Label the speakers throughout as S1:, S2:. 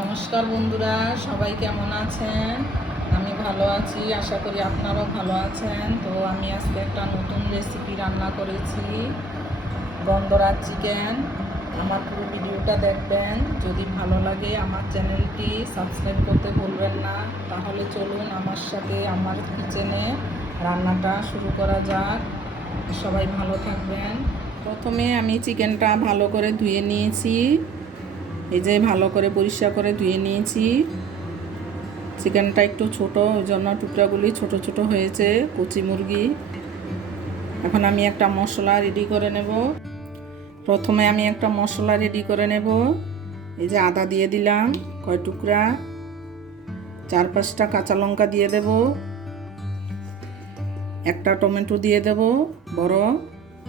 S1: নমস্কার বন্ধুরা, সবাই কেমন আছেন? আমি ভালো আছি, আশা করি আপনারাও ভালো আছেন। তো আমি আজকে একটা নতুন রেসিপি রান্না করেছি, গন্ধরাজ চিকেন আমার পুরো ভিডিওটা দেখবেন। যদি ভালো লাগে আমার চ্যানেলটি সাবস্ক্রাইব করতে ভুলবেন না, তাহলে চলুন আমার সাথে আমার কিচেনে রান্নাটা শুরু করা যাক। সবাই ভালো থাকবেন। প্রথমে আমি চিকেনটা ভালো করে ধুয়ে নিয়েছি। এই যে ভালো করে পরিষ্কার করে ধুয়ে নিয়েছি। চিকেনটা একটু ছোট, ওই জন্য টুকরাগুলি ছোট ছোট হয়েছে, কচি মুরগি। এখন আমি একটা মশলা রেডি করে নেব। প্রথমে আমি একটা মশলা রেডি করে নেব। এই যে আদা দিয়ে দিলাম, কয় টুকরা। চার পাঁচটা কাঁচা লঙ্কা দিয়ে দেব। একটা টমেটো দিয়ে দেব বড়।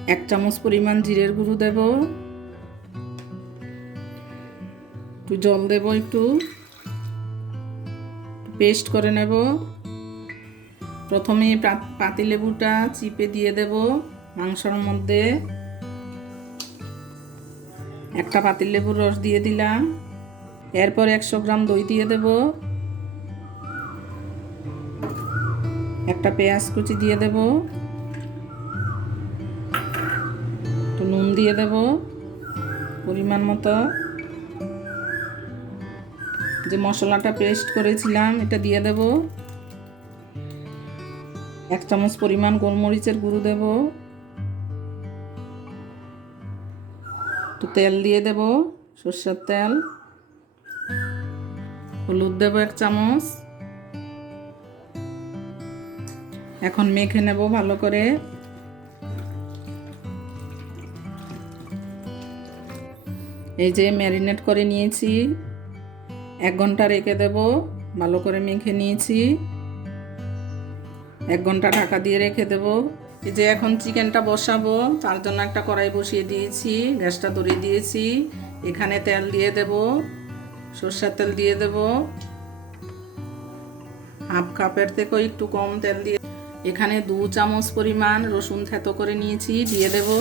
S1: এক চামচ পরিমাণ জিরের গুঁড়ো দেব। একটু জল দেব একটু। পেস্ট করে নেব। প্রথমে পাতি লেবুটা চিপে দিয়ে দেব মাংসর মধ্যে। একটা পাতিল লেবুর রস দিয়ে দিলাম। এরপর একশো গ্রাম দই দিয়ে দেব। একটা পেঁয়াজ কুচি দিয়ে দেব। একটু নুন দিয়ে দেব। পরিমাণ মতো। যে মশলাটা পেস্ট করেছিলাম, এটা দিয়ে দেব। এক চামচ পরিমাণ গোলমরিচের গুঁড়ো দেব। একটু তেল দিয়ে দেব, সর্ষের তেল। হলুদ দেব এক চামচ। এখন মেখে নেব ভালো করে। এই যে ম্যারিনেট করে নিয়েছি। এক ঘণ্টা রেখে দেব। ভালো করে মেখে নিয়েছি। এক ঘণ্টা ঢাকা দিয়ে রেখে দেব। এই যে এখন চিকেনটা বসাবো, তার জন্য একটা কড়াই বসিয়ে দিয়েছি, গ্যাসটা ধরিয়ে দিয়েছি। এখানে তেল দিয়ে দেব, সর্ষের তেল দিয়ে দেব। হাফ কাপের থেকেও একটু কম তেল দিয়ে এখানে দু চামচ পরিমাণ রসুন থেতো করে নিয়েছি, দিয়ে দেবো।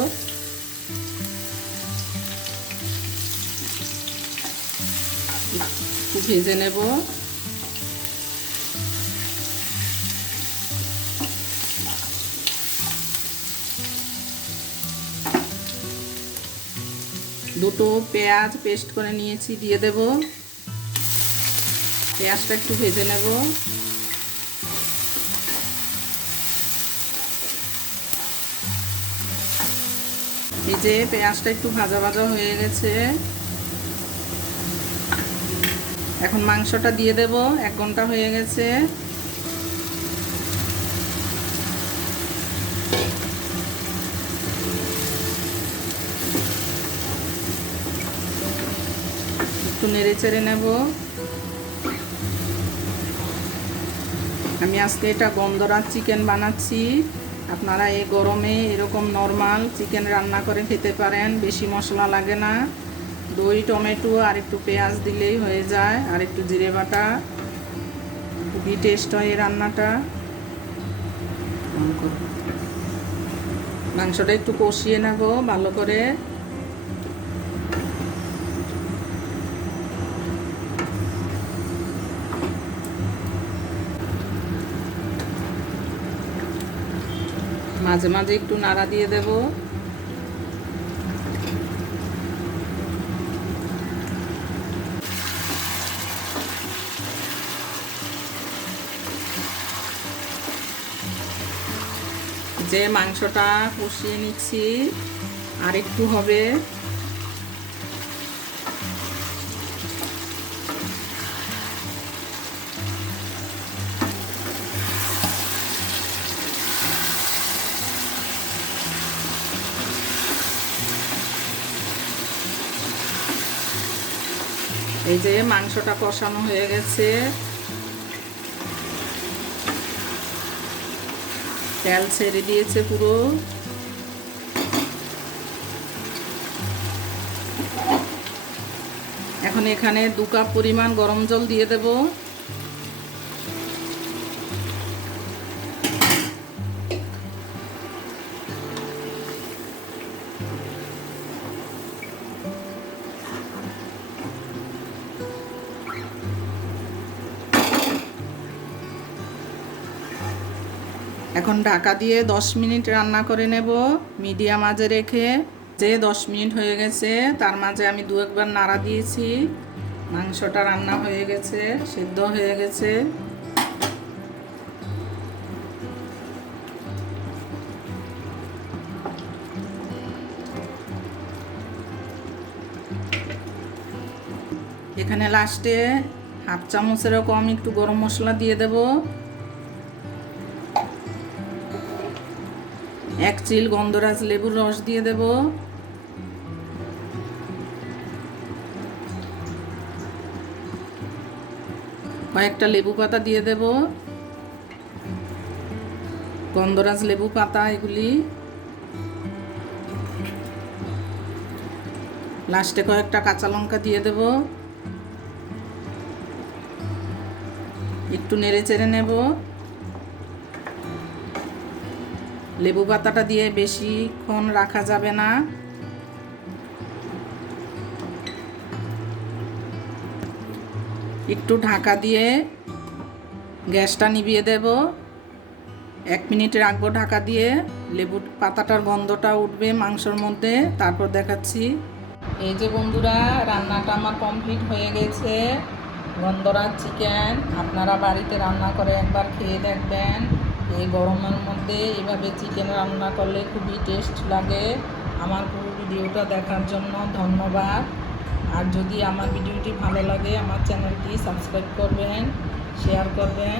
S1: ভেজে নেব। দুটো পেঁয়াজ পেস্ট করে নিয়েছি, দিয়ে দেব। পেঁয়াজটা একটু ভেজে নেব। যে পেঁয়াজটা একটু ভাজা ভাজা হয়ে গেছে। এখন মাংসটা দিয়ে দেব, এক ঘণ্টা হয়ে গেছে। একটু নেড়ে চেড়ে নেব। আমি আজকে এটা গন্ধরাজ চিকেন বানাচ্ছি। আপনারা এই গরমে এরকম নর্মাল চিকেন রান্না করে খেতে পারেন, বেশি মশলা লাগে না। দই, টমেটো আর একটু পেঁয়াজ দিলেই হয়ে যায় আর একটু জিরে বাটা, খুবই টেস্ট হয় এই রান্নাটা। মাংসটা একটু কষিয়ে নেব ভালো করে। মাঝে মাঝে একটু নাড়া দিয়ে দেবো। যে মাংসটা কষিয়ে নিচ্ছি আর একটু হবে। এই যে মাংসটা কষানো হয়ে গেছে। তেল ছেড়ে দিয়েছে পুরো। এখন এখানে দু কাপ পরিমাণ গরম জল দিয়ে দেব। এখন ঢাকা দিয়ে দশ মিনিট রান্না করে নেব, মিডিয়াম আজে রেখে। যে দশ মিনিট হয়ে গেছে, তার মাঝে আমি দু একবার নাড়া দিয়েছি। মাংসটা রান্না হয়ে গেছে, সিদ্ধ হয়ে গেছে। এখানে লাস্টে হাফ চামচেরও কম একটু গরম মশলা দিয়ে দেব। এক চিল গন্ধরাজ লেবুর রস দিয়ে দেব। কয়েকটা লেবু পাতা দিয়ে দেব। গন্ধরাজ লেবু পাতা এগুলি। লাস্টে কয়েকটা কাঁচা লঙ্কা দিয়ে দেব। একটু নেড়ে চেড়ে নেব। লেবু পাতাটা দিয়ে বেশিক্ষণ রাখা যাবে না। একটু ঢাকা দিয়ে গ্যাসটা নিভিয়ে দেব। এক মিনিট রাখব ঢাকা দিয়ে। লেবু পাতাটার গন্ধটা উঠবে মাংসর মধ্যে। তারপর দেখাচ্ছি। এই যে বন্ধুরা, রান্নাটা আমার কমপ্লিট হয়ে গেছে। গন্ধরাজ চিকেন, আপনারা বাড়িতে রান্না করে একবার খেয়ে দেখবেন। এই গরমের মধ্যে এভাবে চিকেন রান্না করলে খুবই টেস্ট লাগে। আমার পুরো ভিডিওটা দেখার জন্য ধন্যবাদ। আর যদি আমার ভিডিওটি ভালো লাগে, আমার চ্যানেলটি সাবস্ক্রাইব করবেন শেয়ার করবেন।